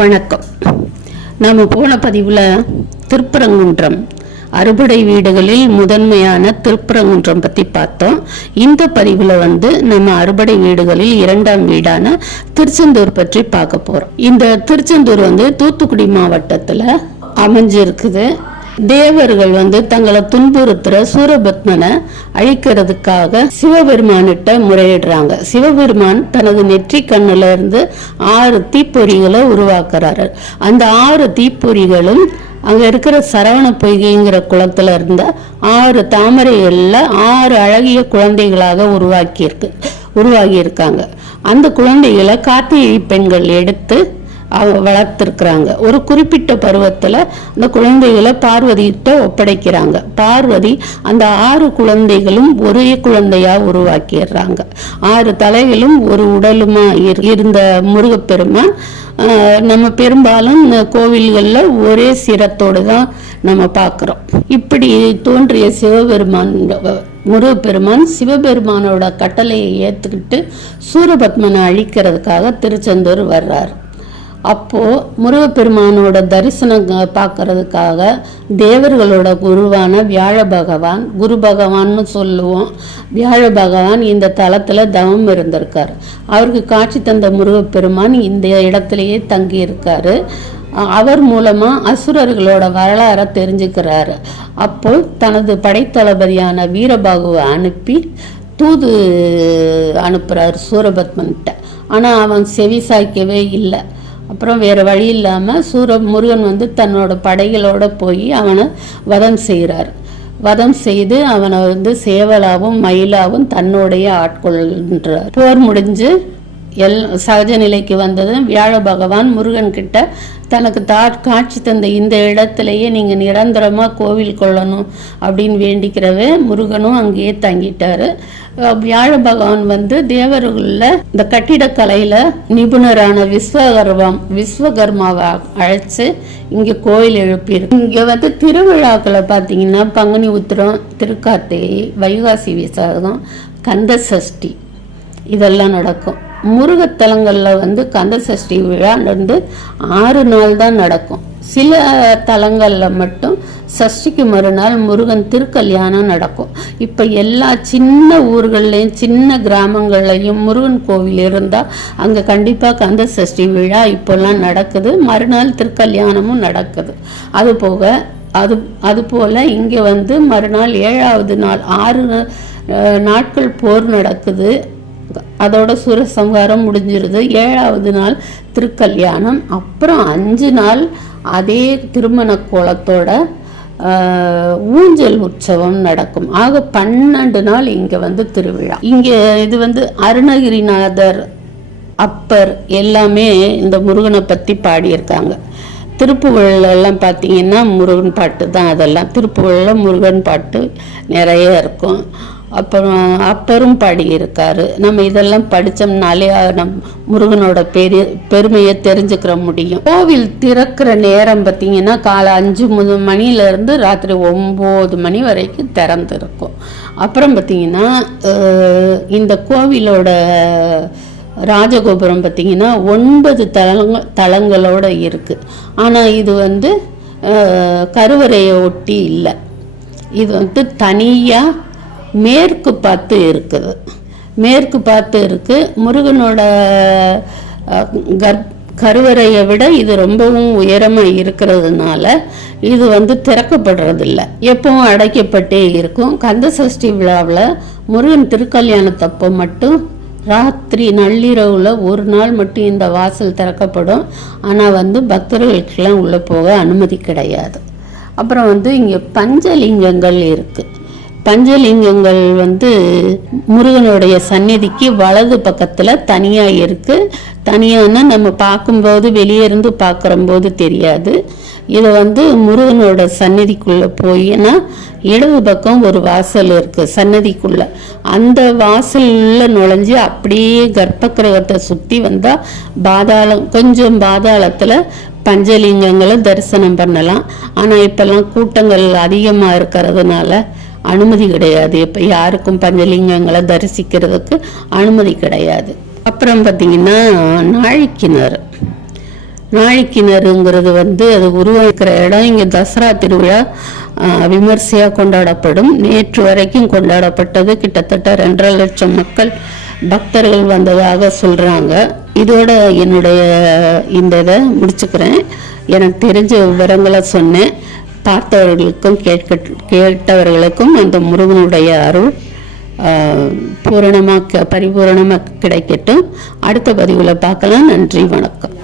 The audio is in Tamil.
வணக்கம். நாம் போன பதிவில் திருப்பரங்குன்றம் அறுபடை வீடுகளில் முதன்மையான திருப்பரங்குன்றம் பற்றி பார்த்தோம். இந்த பதிவில் நம்ம அறுபடை வீடுகளில் இரண்டாம் வீடான திருச்செந்தூர் பற்றி பார்க்க போகிறோம். இந்த திருச்செந்தூர் தூத்துக்குடி மாவட்டத்தில் அமைஞ்சிருக்குது. தேவர்கள் தங்களை துன்புறுத்துற சூரபத்மனை அழிக்கிறதுக்காக சிவபெருமானிட்ட முறையிடுறாங்க. சிவபெருமான் தனது நெற்றி கண்ணுல இருந்து 6 தீப்பொறிகளை உருவாக்குறாரு. அந்த 6 தீப்பொறிகளும் அங்க இருக்கிற சரவண பொய்கைங்கிற குளத்துல இருந்த 6 தாமரைகள்ல 6 அழகிய குழந்தைகளாக உருவாகி இருக்காங்க. அந்த குழந்தைகளை கார்த்திகை பெண்கள் எடுத்து வளர்த்திருக்கிறாங்க. ஒரு குறிப்பிட்ட பருவத்துல அந்த குழந்தைகளை பார்வதியிட்ட ஒப்படைக்கிறாங்க. பார்வதி அந்த 6 குழந்தைகளும் ஒரே குழந்தையா உருவாக்கிடுறாங்க. 6 தலைகளும் ஒரு உடலுமா இருந்த முருகப்பெருமான் நம்ம பெரும்பாலும் கோவில்கள்ல ஒரே சிரத்தோடு தான் நம்ம பார்க்கிறோம். இப்படி தோன்றிய முருகப்பெருமான் சிவபெருமானோட கட்டளையை ஏத்துக்கிட்டு சூரபத்மனை அழிக்கிறதுக்காக திருச்செந்தூர் வர்றாரு. அப்போ முருகப்பெருமானோட தரிசனம் பார்க்கறதுக்காக தேவர்களோட குருவான வியாழ பகவான், குரு பகவான்னு சொல்லுவோம், வியாழ பகவான் இந்த தலத்துல தவம் இருந்திருக்காரு. அவருக்கு காட்சி தந்த முருகப்பெருமான் இந்த இடத்துலயே தங்கி இருக்காரு. அவர் மூலமா அசுரர்களோட வரலாறை தெரிஞ்சுக்கிறாரு. அப்போ தனது படைத்தளபதியான வீரபாகுவை அனுப்பி தூது அனுப்புறாரு சூரபத்மன்கிட்ட. ஆனா அவன் செவி சாய்க்கவே இல்லை. அப்புறம் வேறு வழி இல்லாமல் முருகன் தன்னோட படைகளோட போய் அவனை வதம் செய்கிறார். வதம் செய்து அவனை சேவலாவும் மயிலாவும் தன்னோடைய ஆட்கொள்கின்றார். போர் முடிஞ்சு சகஜ நிலைக்கு வந்தது. வியாழ பகவான் முருகன் கிட்ட தனக்கு காட்சி தந்த இந்த இடத்துலயே நீங்க நிரந்தரமா கோவில் கொள்ளணும் அப்படின்னு வேண்டிக்கிறவே முருகனும் அங்கேயே தங்கிட்டாரு. வியாழ பகவான் தேவர்கள இந்த கட்டிடக்கலையில நிபுணரான விஸ்வகர்மாவை அழைச்சு இங்க கோயில் எழுப்பியிருக்கு. இங்க திருவிழாக்களை பார்த்தீங்கன்னா பங்குனி உத்திரம், திருக்கார்த்திகை, வைகாசி விசாகம், கந்த சஷ்டி இதெல்லாம் நடக்கும். முருகத்தலங்களில் கந்த சஷ்டி விழா 6 நாள் தான் நடக்கும். சில தலங்களில் மட்டும் சஷ்டிக்கு மறுநாள் முருகன் திருக்கல்யாணம் நடக்கும். இப்போ எல்லா சின்ன ஊர்கள்லையும் சின்ன கிராமங்கள்லையும் முருகன் கோவில் இருந்தால் அங்கே கண்டிப்பாக கந்த சஷ்டி விழா இப்போல்லாம் நடக்குது. மறுநாள் திருக்கல்யாணமும் நடக்குது. அதுபோல் இங்கே மறுநாள் 7வது நாள் 6 நாட்கள் போர் நடக்குது. அதோட சூரசம்ஹாரம் முடிஞ்சிருது. 7வது நாள் திருக்கல்யாணம். அப்புறம் 5 நாள் அதே திருமண கோலத்தோட ஊஞ்சல் உற்சவம் நடக்கும். ஆக 12 நாள் இங்க திருவிழா. இங்க இது அருணகிரிநாதர், அப்பர் எல்லாமே இந்த முருகனை பத்தி பாடியிருக்காங்க. திருப்புகழெல்லாம் பார்த்தீங்கன்னா முருகன் பாட்டு தான். அதெல்லாம் திருப்புகழில் முருகன் பாட்டு நிறைய இருக்கும். அப்புறம் அப்பரும் பாடியிருக்காரு. நம்ம இதெல்லாம் படித்தோம்னாலே முருகனோட பெருமையை தெரிஞ்சுக்கிற முடியும். கோவில் திறக்கிற நேரம் பார்த்தீங்கன்னா காலை 5 மணிலேருந்து ராத்திரி 9 மணி வரைக்கும் திறந்துருக்கும். அப்புறம் பார்த்தீங்கன்னா இந்த கோவிலோட ராஜகோபுரம் பார்த்தீங்கன்னா 9 தளங்களோட இருக்கு. ஆனால் இது கருவறையை ஒட்டி இல்லை. இது தனியாக மேற்கு பார்த்து இருக்கு. முருகனோட கருவறையை விட இது ரொம்பவும் உயரமாக இருக்கிறதுனால இது திறக்கப்படுறதில்லை, எப்பவும் அடைக்கப்பட்டே இருக்கும். கந்த சஷ்டி விழாவில் முருகன் திருக்கல்யாணத்தப்போ மட்டும் ராத்திரி நள்ளிரவில் 1 நாள் மட்டும் இந்த வாசல் திறக்கப்படும். ஆனால் பக்தர்களுக்கெல்லாம் உள்ளே போக அனுமதி கிடையாது. அப்புறம் இங்கே பஞ்சலிங்கங்கள் இருக்குது. பஞ்சலிங்கங்கள் முருகனுடைய சந்நிதிக்கு வலது பக்கத்தில் தனியாக இருக்குது. தனியானா நம்ம பார்க்கும்போது வெளியே இருந்து பார்க்குறம்போது தெரியாது. இதை முருகனோட சந்நிதிக்குள்ளே போயின்னா இடது பக்கம் ஒரு வாசல் இருக்குது சன்னதிக்குள்ள. அந்த வாசல்ல நுழைஞ்சு அப்படியே கர்ப்ப கிரகத்தை சுற்றி வந்தால் கொஞ்சம் பாதாளத்தில் பஞ்சலிங்கங்களை தரிசனம் பண்ணலாம். ஆனால் இப்போல்லாம் கூட்டங்கள் அதிகமாக இருக்கிறதுனால அனுமதி கிடையாது. இப்போ யாருக்கும் பஞ்சலிங்கங்களை தரிசிக்கிறதுக்கு அனுமதி கிடையாது. அப்புறம் பார்த்தீங்கன்னா நாழிக்கிணறுங்கிறது வந்து அது உருவாக்கிற இடம். இங்கே தசரா திருவிழா விமர்சையாக கொண்டாடப்படும். நேற்று வரைக்கும் கொண்டாடப்பட்டது. கிட்டத்தட்ட 2.5 லட்சம் மக்கள் பக்தர்கள் வந்ததாக சொல்கிறாங்க. இதோட என்னுடைய இந்த இதை முடிச்சுக்கிறேன். எனக்கு தெரிஞ்ச விவரங்களை சொன்னேன். பார்த்தவர்களுக்கும் கேட்டவர்களுக்கும் அந்த முருகனுடைய அருள் பரிபூரணமாக கிடைக்கட்டும். அடுத்த பதிவில் பார்க்கலாம். நன்றி, வணக்கம்.